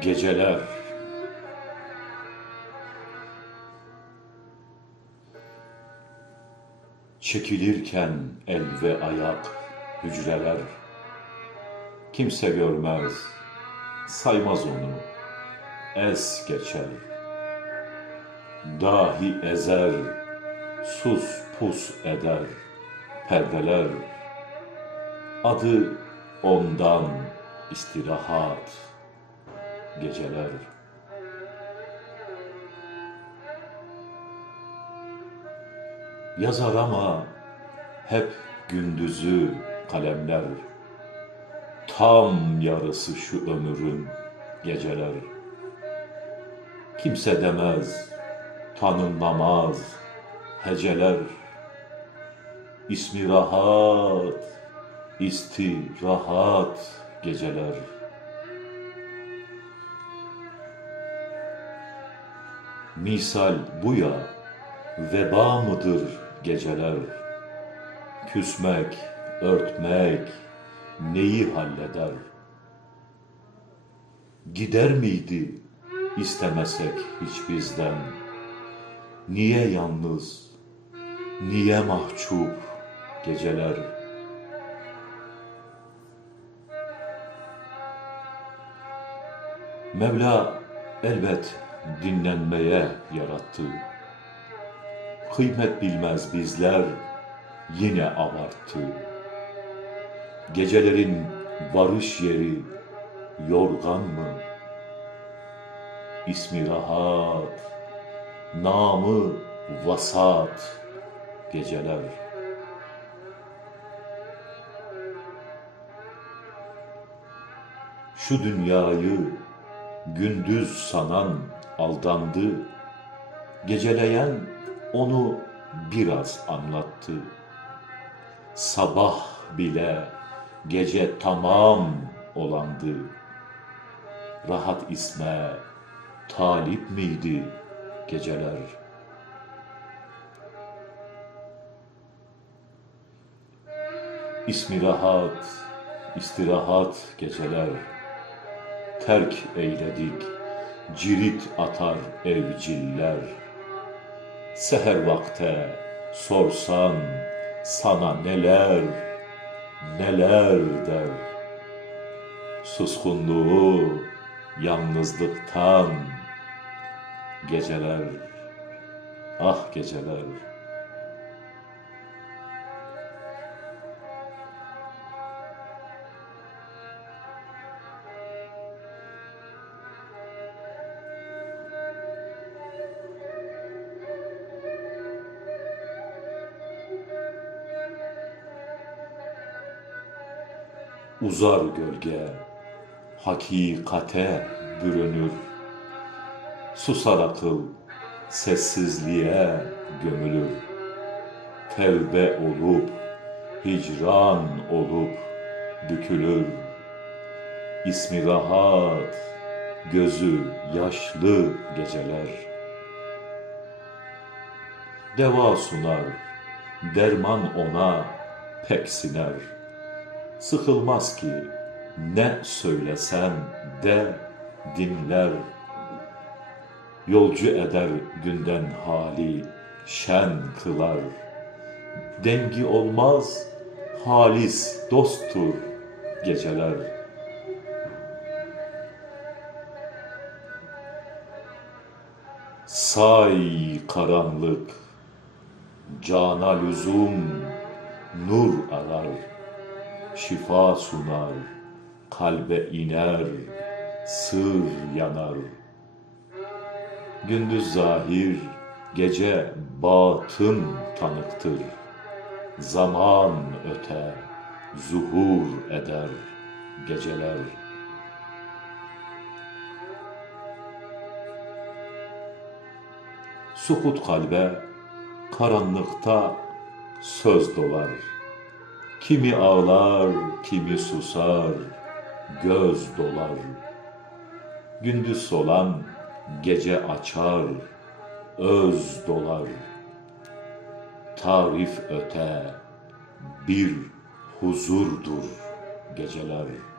Geceler. Çekilirken el ve ayak hücreler. Kimse görmez, saymaz onu. Es geçer. Dahi ezer, sus pus eder Perdeler. Adı ondan istirahat geceler. Yazar ama hep gündüzü kalemler. Tam yarısı şu ömrün geceler. Kimse demez, tanımlamaz heceler. İsmi rahat, istirahat geceler. Misal bu ya, veba mıdır geceler? Küsmek, örtmek neyi halleder? Gider miydi istemesek hiç bizden? Niye yalnız, niye mahcup geceler? Mevla elbet dinlenmeye yarattı. Kıymet bilmez bizler yine abarttı. Gecelerin varış yeri yorgan mı? İsmi rahat, namı vasat geceler. Şu dünyayı gündüz sanan aldandı. Geceleyen onu biraz anlattı. Sabah bile gece tamam olandı. Rahat isme talip miydi geceler? İsmi rahat, istirahat geceler terk eyledik. Cirit atar evciller. Seher vakte sorsan sana neler, neler der. Suskunluğu yalnızlıktan geceler, ah geceler. Uzar gölge, hakikate bürünür. Susar akıl, sessizliğe gömülür. Tevbe olup, hicran olup bükülür. İsmi rahat, gözü yaşlı geceler. Deva sunar, derman ona pek siner.'' Sıkılmaz ki ne söylesen de dinler. Yolcu eder günden hali şen kılar. Dengi olmaz halis dosttur geceler. Say karanlık, cana lüzum, nur arar.'' Şifa sunar, kalbe iner, sır yanar. Gündüz zahir, gece batın tanıktır. Zaman öte, zuhur eder geceler. Sukut kalbe, karanlıkta söz dolar.'' Kimi ağlar, kimi susar, göz dolar. Gündüz solan gece açar, öz dolar. Tarif öte bir huzurdur geceler.''